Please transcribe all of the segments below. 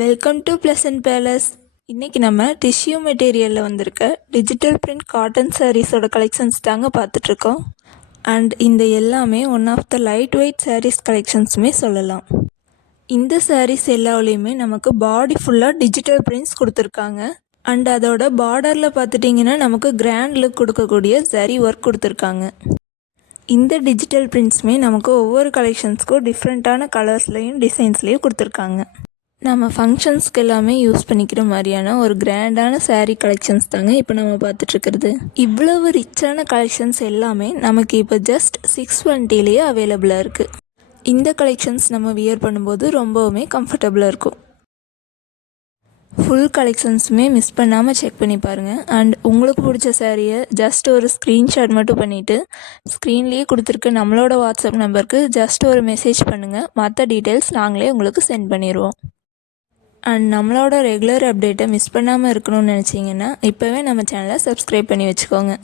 Welcome to pleasant palace. இன்றைக்கி நம்ம tissue மெட்டீரியலில் வந்திருக்க டிஜிட்டல் பிரிண்ட் காட்டன் சாரீஸோட கலெக்ஷன்ஸ் தாங்க பார்த்துட்ருக்கோம். அண்ட் இந்த எல்லாமே one of the light weight saris கலெக்ஷன்ஸுமே சொல்லலாம். இந்த சாரீஸ் எல்லாத்துலேயுமே நமக்கு பாடி ஃபுல்லாக டிஜிட்டல் பிரிண்ட்ஸ் கொடுத்துருக்காங்க. அண்ட் அதோட பார்டரில் பார்த்துட்டிங்கன்னா நமக்கு கிராண்ட் லுக் கொடுக்கக்கூடிய சரி ஒர்க் கொடுத்துருக்காங்க. இந்த டிஜிட்டல் பிரிண்ட்ஸுமே நமக்கு ஒவ்வொரு கலெக்ஷன்ஸ்க்கும் டிஃப்ரெண்ட்டான கலர்ஸ்லேயும் டிசைன்ஸ்லேயும் கொடுத்துருக்காங்க. நம்ம ஃபங்க்ஷன்ஸ்க்கு எல்லாமே யூஸ் பண்ணிக்கிற மாதிரியான ஒரு கிராண்டான சாரீ கலெக்ஷன்ஸ் தாங்க இப்போ நம்ம பார்த்துட்ருக்கிறது. இவ்வளவு ரிச்சான கலெக்ஷன்ஸ் எல்லாமே நமக்கு இப்போ ஜஸ்ட் 620லேயே அவைலபிளாக இருக்குது. இந்த கலெக்ஷன்ஸ் நம்ம வியர் பண்ணும்போது ரொம்பவுமே கம்ஃபர்டபுளாக இருக்கும். ஃபுல் கலெக்ஷன்ஸுமே மிஸ் பண்ணாமல் செக் பண்ணி பாருங்கள். அண்ட் உங்களுக்கு பிடிச்ச சாரியை ஜஸ்ட் ஒரு ஸ்க்ரீன்ஷாட் மட்டும் பண்ணிவிட்டு ஸ்க்ரீன்லேயே கொடுத்துருக்க நம்மளோட வாட்ஸ்அப் நம்பருக்கு ஜஸ்ட் ஒரு மெசேஜ் பண்ணுங்கள். மற்ற டீட்டெயில்ஸ் நாங்களே உங்களுக்கு சென்ட் பண்ணிடுவோம். அண்ட் நம்மளோட ரெகுலர் அப்டேட்டை மிஸ் பண்ணாமல் இருக்கணும்னு நினச்சிங்கன்னா இப்போவே நம்ம சேனலை சப்ஸ்கிரைப் பண்ணி வச்சுக்கோங்க.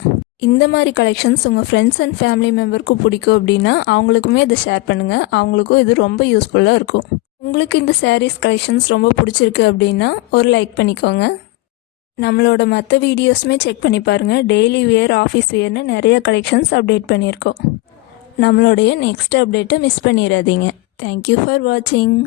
இந்த மாதிரி கலெக்ஷன்ஸ் உங்கள் ஃப்ரெண்ட்ஸ் அண்ட் ஃபேமிலி மெம்பருக்கும் பிடிக்கும் அப்படின்னா அவங்களுக்குமே இதை ஷேர் பண்ணுங்கள். அவங்களுக்கும் இது ரொம்ப யூஸ்ஃபுல்லாக இருக்கும். உங்களுக்கு இந்த சாரீஸ் கலெக்ஷன்ஸ் ரொம்ப பிடிச்சிருக்கு அப்படின்னா ஒரு லைக் பண்ணிக்கோங்க. நம்மளோட மற்ற வீடியோஸுமே செக் பண்ணி பாருங்கள். டெய்லி வியர், ஆஃபீஸ் வியர்னு நிறைய கலெக்ஷன்ஸ் அப்டேட் பண்ணியிருக்கோம். நம்மளுடைய நெக்ஸ்ட் அப்டேட்டை மிஸ் பண்ணிடாதீங்க. தேங்க்யூ ஃபார் வாட்சிங்.